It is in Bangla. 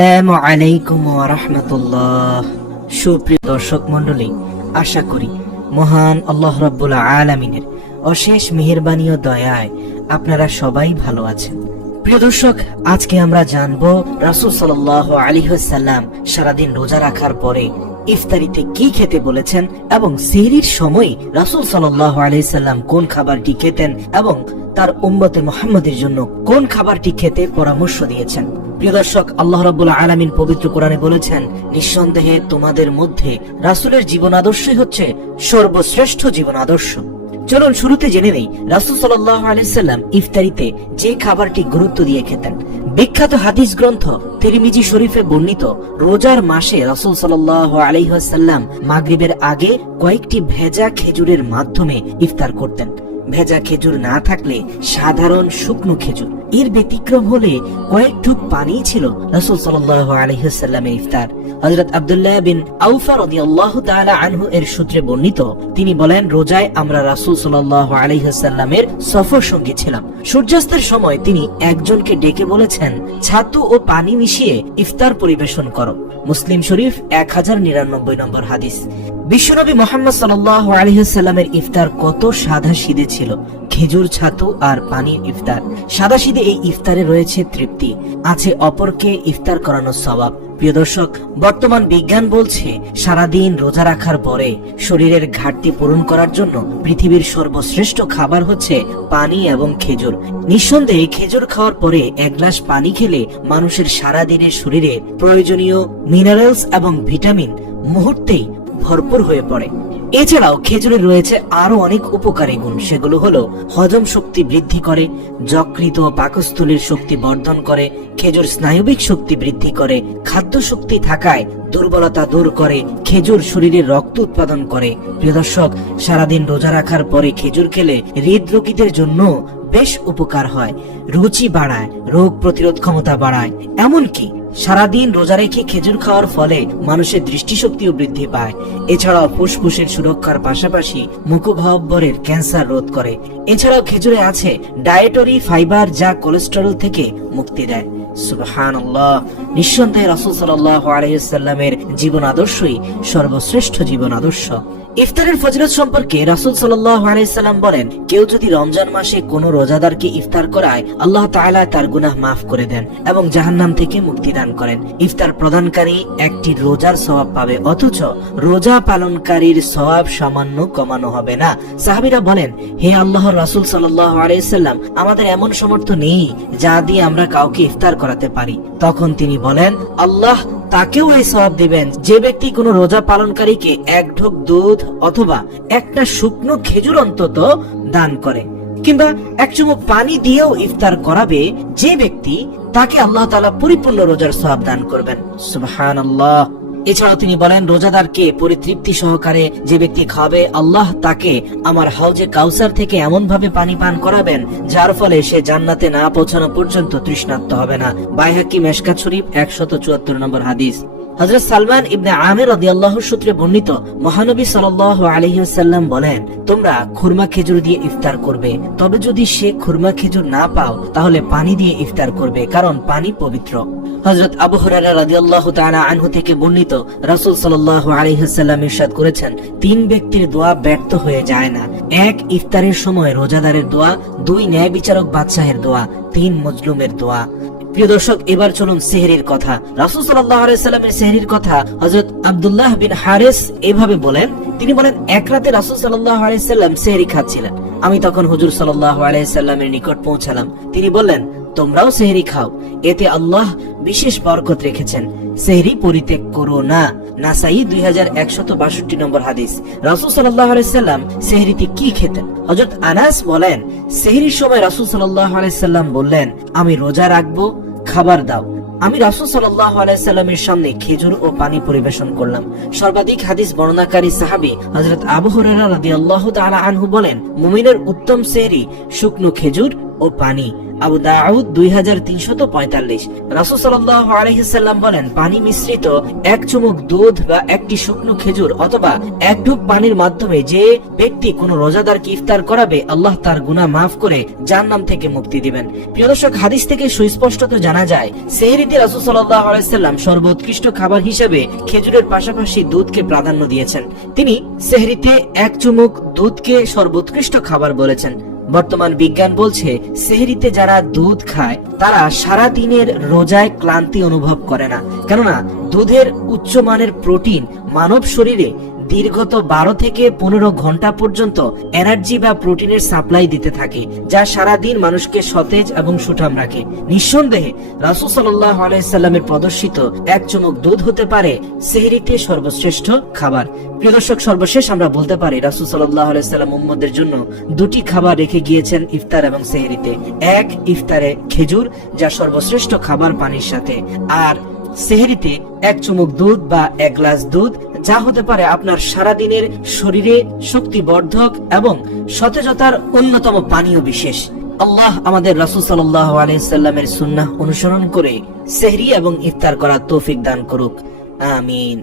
আসসালামু আলাইকুম ওয়া রাহমাতুল্লাহ। সুপ্রিয় দর্শক মণ্ডলী, আশা করি মহান আল্লাহ রাব্বুল আলামিনের অশেষ মেহেরবানি ও দয়ায় আপনারা সবাই ভালো আছেন। প্রিয় দর্শক, আজকে আমরা জানবো রাসূল সাল্লাল্লাহু আলাইহি ওয়াসাল্লাম সারাদিন রোজা রাখার পরে ইফতারিতে কি খেতে বলেছেন এবং সেহরির সময় রাসূল সাল্লাল্লাহু আলাইহি ওয়াসাল্লাম কোন খাবারটি খেতেন এবং তার উম্মতে মুহাম্মাদের জন্য কোন খাবারটি খেতে পরামর্শ দিয়েছেন। প্রিয় দর্শক, আল্লাহ রাব্বুল আলামিন পবিত্র কোরআনে বলেছেন, নিঃসন্দেহে তোমাদের মধ্যে রাসূলের জীবন আদর্শই হচ্ছে সর্বশ্রেষ্ঠ জীবন আদর্শ। চলুন শুরুতে জেনে নেই রাসূল সাল্লাল্লাহু আলাইহি ওয়াসাল্লাম ইফতারিতে যে খাবারটি গুরুত্ব দিয়ে খেতেন। বিখ্যাত হাদিস গ্রন্থ তিরমিজি শরীফে বর্ণিত, রোজার মাসে রাসূল সাল্লাল্লাহু আলাইহি ওয়াসাল্লাম মাগরিবের আগে কয়েকটি ভেজা খেজুরের মাধ্যমে ইফতার করতেন। ভেজা খেজুর না থাকলে সাধারণ শুকনো খেজুর, এর ব্যতিক্রম হলে কয়েক ঢুক পানি ছিল রাসূল সাল্লাল্লাহু আলাইহি ওয়াসাল্লামের ইফতার। হযরত আব্দুল্লাহ বিন আউফা রাদিয়াল্লাহু তাআলা আনহু এর সূত্রে বর্ণিত, তিনি বলেন, রোজায় আমরা রাসূল সাল্লাল্লাহু আলাইহি ওয়াসাল্লামের সফর সঙ্গী ছিলাম। সূর্যাস্তের সময় তিনি একজনকে ডেকে বলেছেন, ছাতু ও পানি মিশিয়ে ইফতার পরিবেশন করো। মুসলিম শরীফ 1099 নম্বর হাদিস। বিশ্বনবী মুহাম্মদ সাল্লাল্লাহু আলাইহি ওয়াসাল্লামের ইফতার কত সাদাসিধে ছিল। খেজুর, ছাতু আর পানির ইফতার। সাদাসিধে এই ইফতারে রয়েছে তৃপ্তি, আছে অপরকে ইফতার করানোর সওয়াব। প্রিয় দর্শক, বর্তমান বিজ্ঞান বলছে সারাদিন রোজা রাখার পরে শরীরের ঘাটতি পূরণ করার জন্য পৃথিবীর সর্বশ্রেষ্ঠ খাবার হচ্ছে পানি এবং খেজুর। নিঃসন্দেহে খেজুর খাওয়ার পরে এক গ্লাস পানি খেলে মানুষের সারাদিনের শরীরে প্রয়োজনীয় মিনারেলস এবং ভিটামিন মুহূর্তেই ভরপুর হয়ে পড়ে। এছাড়াও খেজুরের রয়েছে আরো অনেক উপকারী গুণ। সেগুলো হলো হজম শক্তি বৃদ্ধি করে, যকৃত ও পাকস্থলীর শক্তি বর্ধন করে, খেজুর স্নায়বিক শক্তি বৃদ্ধি করে, খাদ্য শক্তি থাকায় দুর্বলতা দূর করে, খেজুর শরীরে রক্ত উৎপাদন করে। প্রিয় দর্শক, সারাদিন রোজা রাখার পরে খেজুর খেলে হৃদরোগীদের জন্য বেশ উপকার হয়, রুচি বাড়ায়, রোগ প্রতিরোধ ক্ষমতা বাড়ায়। এমনকি সারাদিন রোজা রেখে খেজুর খাওয়ার ফলে মানুষের দৃষ্টিশক্তিও বৃদ্ধি পায়। এছাড়াও ফুসফুসের সুরক্ষার পাশাপাশি মুখগহ্বরের ক্যান্সার রোধ করে। এছাড়াও খেজুরে আছে ডায়েটরি ফাইবার, যা কোলেস্টেরল থেকে মুক্তি দেয়। সুবহানাল্লাহ। নিঃসন্দেহে রাসূল সাল্লাল্লাহু আলাইহি ওয়াসাল্লামের জীবন আদর্শই সর্বশ্রেষ্ঠ জীবন আদর্শ। ইফতারের ফজিলত সম্পর্কে রাসূল সাল্লাল্লাহু আলাইহি ওয়াসাল্লাম বলেন, কেউ যদি রমজান মাসে কোনো রোজাদারকে ইফতার করায়, আল্লাহ তাআলা তার গুনাহ মাফ করে দেন এবং জাহান্নাম থেকে মুক্তি দান করেন। ইফতার প্রদানকারী একটি রোজার সওয়াব পাবে, অথচ রোজা পালনকারীর সওয়াব সামান্য কমানো হবে না। সাহাবীরা বলেন, হে আল্লাহর রাসূল সাল্লাল্লাহু আলাইহি ওয়াসাল্লাম, আমাদের এমন সামর্থ্য নেই যা দিয়ে আমরা কাউকে ইফতার করাতে পারি। তখন তিনি বলেন, আল্লাহ তাকেও এই সওয়াব দিবেন যে ব্যক্তি কোনো রোজা পালনকারীকে এক ঢোক দুধ অথবা একটা শুকনো খেজুর অন্তত দান করে, কিংবা এক চুমুক পানি দিয়েও ইফতার করাবে যে ব্যক্তি, তাকে আল্লাহ তাআলা পরিপূর্ণ রোজার সওয়াব দান করবেন। সুবহানাল্লাহ। এছাড়াও তিনি বলেন, রোজাদারকে পরিতৃপ্তি সহকারে যে ব্যক্তি খাবে, আল্লাহ তাকে আমার হাউজে কাউসার থেকে এমন ভাবে পানি পান করাবেন যার ফলে সে জান্নাতে না পৌঁছানো পর্যন্ত তৃষ্ণার্ত হবে না। বাইহাকি মেশকাত শরীফ 174 নম্বর হাদিস। হযরত সালমান ইবনে আমির রাদিয়াল্লাহু সূত্রে বর্ণিত, মহানবী সাল্লাল্লাহু আলাইহি ওয়াসাল্লাম বলেন, তোমরা খুরমা খেজুর দিয়ে ইফতার করবে, তবে যদি সে খুরমা খেজুর না পাও তাহলে পানি দিয়ে ইফতার করবে, কারণ পানি পবিত্র। হযরত আবু হুরায়রা রাদিয়াল্লাহু তাআলা আনহু থেকে বর্ণিত, রাসূল সাল্লাল্লাহু আলাইহি ওয়াসাল্লাম ইরশাদ করেছেন, 3 ব্যক্তির দোয়া ব্যর্থ হয়ে যায় না। 1 ইফতারের সময় রোজাদারের দোয়া, 2 ন্যায় বিচারক বাদশাহের দোয়া, 3 মজলুমের দোয়া। প্রিয় দর্শক, এবার চলুন সেহরির কথা। রাসূল সাল্লাল্লাহু আলাইহি ওয়াসাল্লামের সেহরির কথা হযরত আব্দুল্লাহ বিন হারিস এভাবে বলেন, তিনি বলেন, এক রাতে রাসূল সাল্লাল্লাহু আলাইহি ওয়াসাল্লাম সেহরি খাচ্ছিলেন। আমি তখন হুজুর সাল্লাল্লাহু আলাইহি ওয়াসাল্লামের নিকট পৌঁছালাম। তিনি বললেন, তোমরাও সেহরি খাও, এতে আল্লাহ বিশেষ বরকত রেখেছেন। সেহরি পরিত্যাগ করো না। নাসাই 2162 নম্বর হাদিস। রাসূল সাল্লাল্লাহু আলাইহি ওয়াসাল্লাম সেহরিতে কি খেতেন? হযরত আনাস বলেন, সেহরির সময় রাসূল সাল্লাল্লাহু আলাইহি ওয়াসাল্লাম বললেন, আমি রোজা রাখবো, খাবার দাও। আমি রাসূল সাল্লাল্লাহু আলাইহি ওয়াসাল্লামের সামনে খেজুর ও পানি পরিবেশন করলাম। সর্বাধিক হাদিস বর্ণনাকারী সাহাবী হযরত আবু হুরায়রা রাদিয়াল্লাহু তাআলা আনহু বলেন, মুমিনের উত্তম সেহরি শুকনো খেজুর, ও পানি। আবু দাউদ 2345। রাসূল সাল্লাল্লাহু আলাইহি সাল্লাম বলেন, পানি মিশ্রিত এক চুমুক দুধ বা একটি শুকনো খেজুর অথবা এক ঢোক পানির মাধ্যমে যে ব্যক্তি কোনো রোজাদারকে ইফতার করাবে, আল্লাহ তার গুনাহ মাফ করে জাহান্নাম থেকে মুক্তি দিবেন। প্রিয় দর্শক, হাদিস থেকে সুস্পষ্টত জানা যায়, সেহরিতে রাসূল সাল্লাল্লাহু আলাইহি সাল্লাম সর্বোৎকৃষ্ট খাবার হিসেবে খেজুরের পাশাপাশি দুধকে প্রাধান্য দিয়েছেন। তিনি সেহরিতে এক চুমুক দুধকে সর্বোৎকৃষ্ট খাবার বলেছেন। বর্তমান বিজ্ঞান বলছে, সেহরিতে যারা দুধ খায় তারা সারা দিনের রোজায় ক্লান্তি অনুভব করে না, কেননা দুধের উচ্চমানের প্রোটিন মানব শরীরে দীর্ঘত 12 থেকে 15 ঘন্টা পর্যন্ত এনার্জি বা প্রোটিনের সাপ্লাই দিতে থাকে, যা সারা দিন মানুষকে সতেজ এবং সুঠাম রাখে। নিঃসন্দেহে রাসূল সাল্লাল্লাহু আলাইহি সাল্লামের প্রদর্শিত এক চুমুক দুধ হতে পারে সেহরিতে সর্বশ্রেষ্ঠ খাবার। প্রিয় দর্শক, সর্বশেষ আমরা বলতে পারি, রাসূল সাল্লাল্লাহু আলাইহি সাল্লাম উম্মতদের জন্য দুটি খাবার রেখে গিয়েছেন ইফতার এবং সেহরিতে। এক, ইফতারে খেজুর, যা সর্বশ্রেষ্ঠ খাবার পানির সাথে, আর সেহরিতে এক চুমুক দুধ বা এক গ্লাস দুধ, যা হতে পারে আপনার সারাদিনের শরীরে শক্তিবর্ধক এবং সতেজতার অন্যতম পানীয় বিশেষ। আল্লাহ আমাদের রাসূল সাল্লাল্লাহু আলাইহি সাল্লামের সুন্নাহ অনুসরণ করে সেহরি এবং ইফতার করার তৌফিক দান করুক। আমিন।